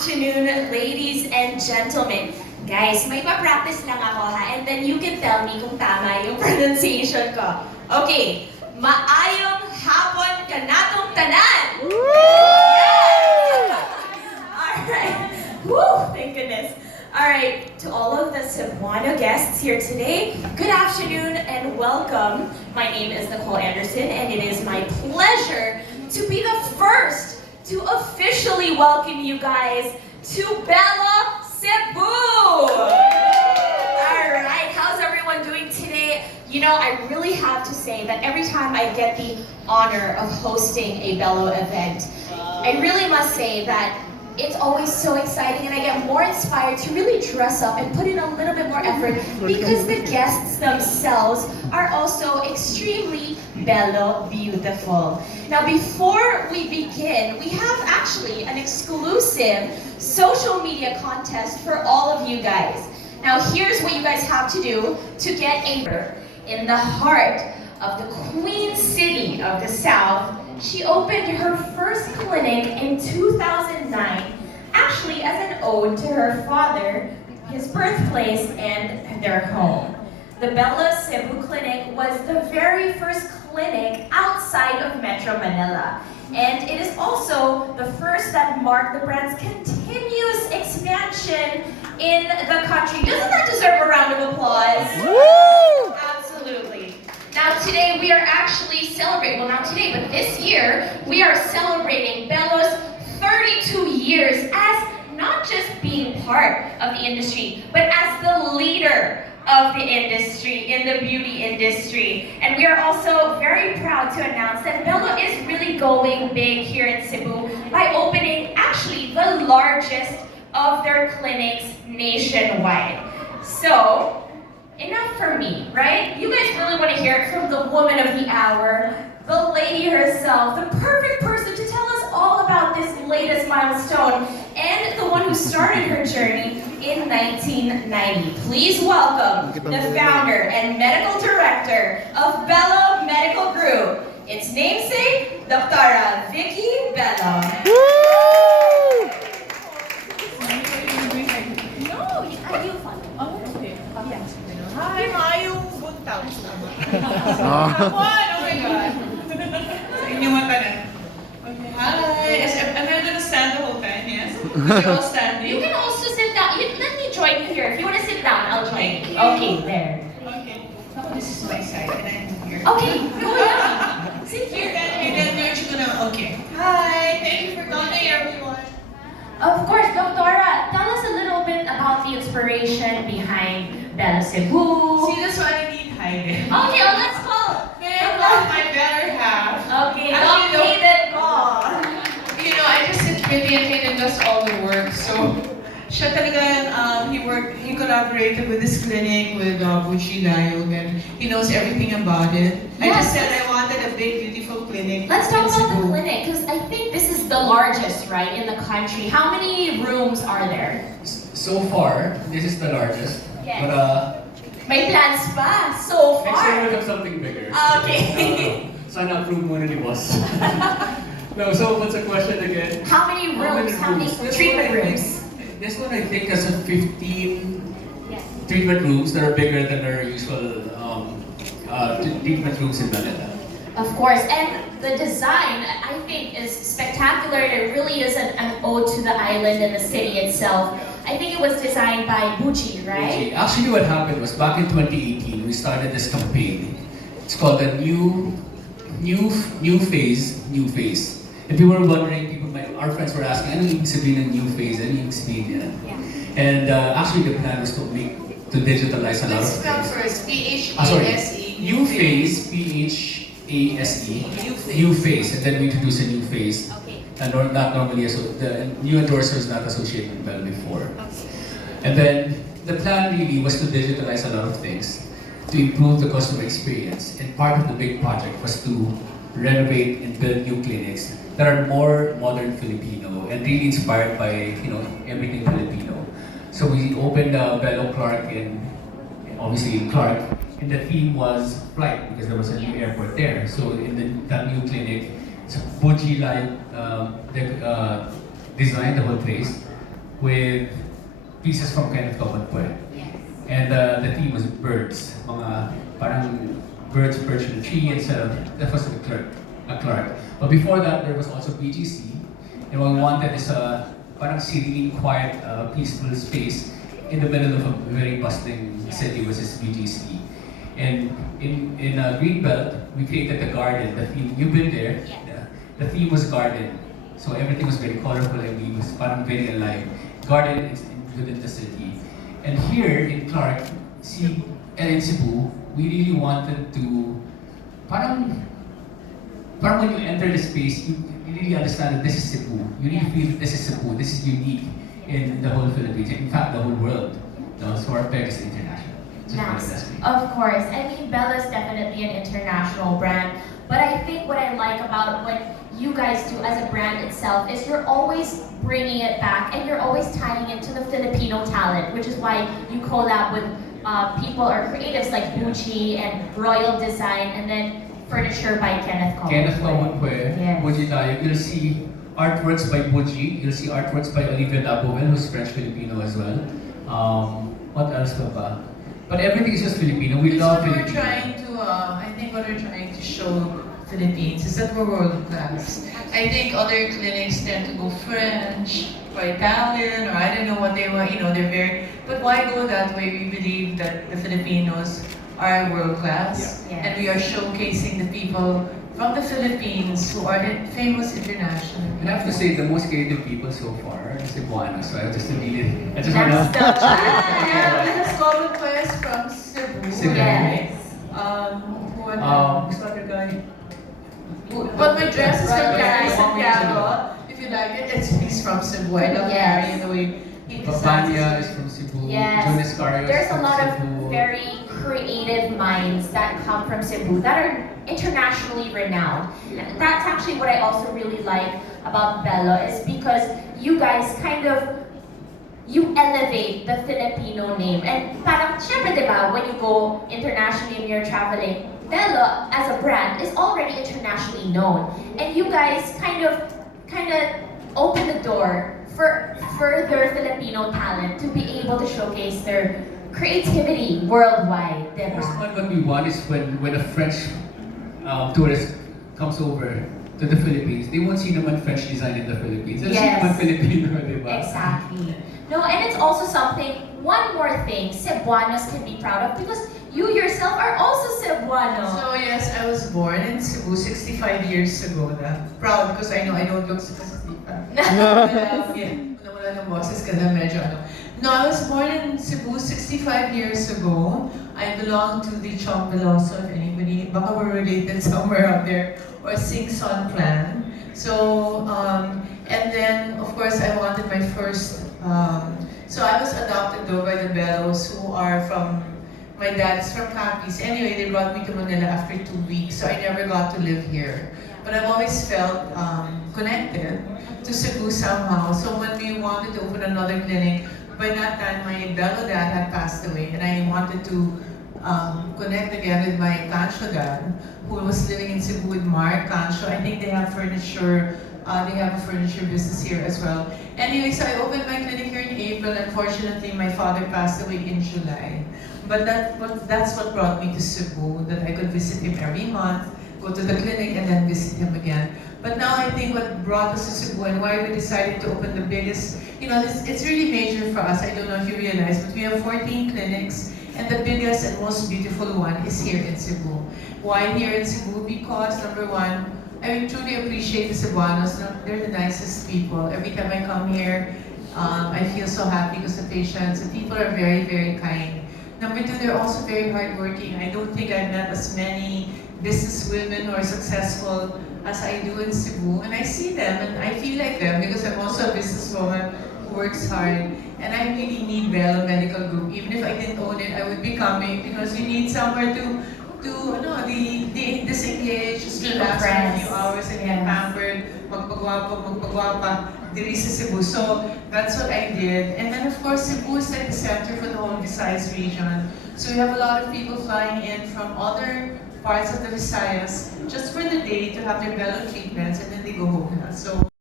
afternoon, ladies and gentlemen. Guys, may pa-practice lang ako ha, and then you can tell me kung tama yung pronunciation ko. Okay, maayong hapon kanatong tanan! Yes! Alright, woo, thank goodness. Alright, to all of the Cebuano guests here today, good afternoon and welcome. My name is Nicole Anderson, and it is my pleasure to be the first to officially welcome you guys to Belo Cebu! Alright, how's everyone doing today? You know, I really have to say that every time I get the honor of hosting a Belo event, I really must say that it's always so exciting and I get more inspired to really dress up and put in a little bit more effort because the guests themselves are also extremely Belo beautiful. Now before we begin, we have actually an exclusive social media contest for all of you guys. Now here's what you guys have to do to get a in the heart of the Queen City of the South. She opened her first clinic in 2009, actually as an ode to her father, his birthplace, and their home. The Belo Cebu Clinic was the very first clinic outside of Metro Manila. And it is also the first that marked the brand's continuous expansion in the country. Doesn't that deserve a round of applause? Woo! Absolutely. Now today we are actually celebrating, well not today, but this year, we are celebrating Belo's 32 years as not just being part of the industry, but as the leader of the industry, in the beauty industry. And we are also very proud to announce that Belo is really going big here in Cebu by opening actually the largest of their clinics nationwide. So, enough for me, right? You guys really want to hear it from the woman of the hour, the lady herself, the perfect person to tell us all about this latest milestone, and the one who started her journey in 1990. Please welcome the founder and medical director of Belo Medical Group, its namesake, Dr. Vicky Belo. Woo! Are you fun? Oh, okay. Yes. Hi, maayong buntaw. Hapon! Oh my God. Sa inyong mata na. Okay, hi. Am I gonna stand the whole time, yes? You're all standing? You can also sit down. Let me join you here. If you want to sit down, I'll join you. Okay, there. Okay. Oh, this is my side, and I'm here. Okay, go ahead. Sit Here, here. then you're just gonna, okay. Hi, thank you for coming, everyone. Of course, Doctora, tell us a little bit about the inspiration behind Belo Cebu. See, that's why I need Hayden. Okay, well, let's call. Man, love my better half. Okay, Actually, Doc Hayden Kho. You know, I just said Vicky and Hayden does all the work, so siya talaga, he collaborated with this clinic, with Buchi Layog, and he knows everything about it. I Yes. just said I wanted a big, beautiful clinic. Let's talk in about the Cebu. clinic, because I think this is the largest, right, in the country. How many rooms are there? So far, this is the largest. Yes. But May plans pa, so next time far. we'll have something bigger. Okay. Sana approve muna ni boss. No, so what's the question again? How many rooms? How many This treatment one, I rooms? think- This one I think has a 15 Yes. treatment rooms that are bigger than our usual treatment rooms in Manila. Of course, and the design, I think, is spectacular. It really is an ode to the island and the city itself. I think it was designed by Buchi, right? Actually, what happened was back in 2018, we started this campaign. It's called the New Phase. And people were wondering, our friends were asking, ano yung sabihin ng new phase? Ano yung sabihin yan? Yeah. And actually, the plan was to digitalize a lot of Let's spell things. first, Sorry. P-H-A-S-E. New phase, P-H-A-S-E. New phase, and then we introduce a new phase. Okay. And not normally, the new endorser is not associated with Bell before. And then the plan really was to digitalize a lot of things, to improve the customer experience. And part of the big project was to renovate and build new clinics that are more modern Filipino and really inspired by everything Filipino. So we opened Belo Clark obviously in Clark, and the theme was flight because there was a new airport there. So in that new clinic, Buchi designed the whole place. with pieces from Kenneth Kho. And the theme was birds, mga parang birds perched in a tree instead of, that was a Clark. But before that, there was also BGC, and what we wanted is a parang serene, quiet, peaceful space in the middle of a very bustling city, which is BGC. And in Greenbelt, we created the garden. The theme, you've been there. The theme was garden, so everything was very colorful and it was parang very alive. Garden is within the city. And here in Clark, and in Cebu, we really wanted to parang when you enter the space, you really understand that this is Cebu. You really feel that this is Cebu. This is unique in the whole Philippines, in fact, the whole world. So our peg is international. Nice. Of course. I mean, Belo is definitely an international brand. But I think what I like about what you guys do as a brand itself is you're always bringing it back and you're always tying it to the Filipino talent, which is why you collab with people or creatives like Bucci and Royal Design, and then furniture by Kenneth Kho. Kenneth Kho, Yes. Bucci tayo. You'll see artworks by Bucci. You'll see artworks by Olivia Dabowel, who's French-Filipino as well. What else ba? But everything is just Filipino. We love Filipino. I think what we're trying to show Philippines is that we're world class. I think other clinics tend to go French or Italian, or I don't know what they want, they're very, but why go that way? We believe that the Filipinos are world class, and we are showcasing the people from the Philippines who are famous internationally. I have to say, the most creative people so far are Cebuanos, so I just really, That's the challenge. This common quest from Cebu. Cebu. Yes. Who's the other guy? But my dress is from Gary Right. Santiago. If you like it, he's from Cebu. I love Gary and the way he designs. Papania is from Cebu. Yes. Jonas Carrios There's a from lot of Cebu. very creative minds that come from Cebu that are internationally renowned. That's actually what I also really like about Belo, is because you guys you elevate the Filipino name. And parang, syempre, diba, when you go internationally and you're traveling, Belo as a brand is already internationally known. And you guys kind of open the door for further Filipino talent to be able to showcase their creativity worldwide, diba? First one, what we want is when a French tourist comes over to the Philippines, they won't see naman French design in the Philippines. They'll see naman Filipino, diba? Exactly. No, and it's also something, one more thing, Cebuanos can be proud of, because you yourself are also Cebuano. So yes, I was born in Cebu 65 years ago. Proud because I know I don't look 65. Wala ng boses kasi medyo ano. No, I was born in Cebu 65 years ago. I belong to the Chombeloso, if anybody, baka we're related somewhere out there, or Sing-Son clan. So, and then, of course, I wanted my first, so I was adopted though by the Belos, who are from, my dad's from Capiz. Anyway, they brought me to Manila after 2 weeks, so I never got to live here. But I've always felt connected to Cebu somehow. So when we wanted to open another clinic, by that time my Belo dad had passed away, and I wanted to connect again with my Cancho dad, who was living in Cebu with Mark Cancho. I think they have furniture, they have a furniture business here as well. Anyway, so I opened my clinic here in April. Unfortunately, my father passed away in July. But that's what brought me to Cebu, that I could visit him every month, go to the clinic, and then visit him again. But now I think what brought us to Cebu and why we decided to open the biggest, it's really major for us. I don't know if you realize, but we have 14 clinics, and the biggest and most beautiful one is here in Cebu. Why here in Cebu? Because number one, I truly appreciate the Cebuanos. They're the nicest people. Every time I come here, I feel so happy because the patients, the people are very, very kind. Number two, they're also very hardworking. I don't think I've met as many business women who are successful as I do in Cebu. And I see them and I feel like them because I'm also a businesswoman who works hard. And I really need Belo Medical Group. Even if I didn't own it, I would be coming because you need somewhere to disengage, just relax for a few hours and get pampered, magpagwapa, diri sa Cebu. So that's what I did. And then of course, Cebu is like the center for the whole Visayas region. So we have a lot of people flying in from other parts of the Visayas just for the day to have their Belo treatments, and then they go home na. So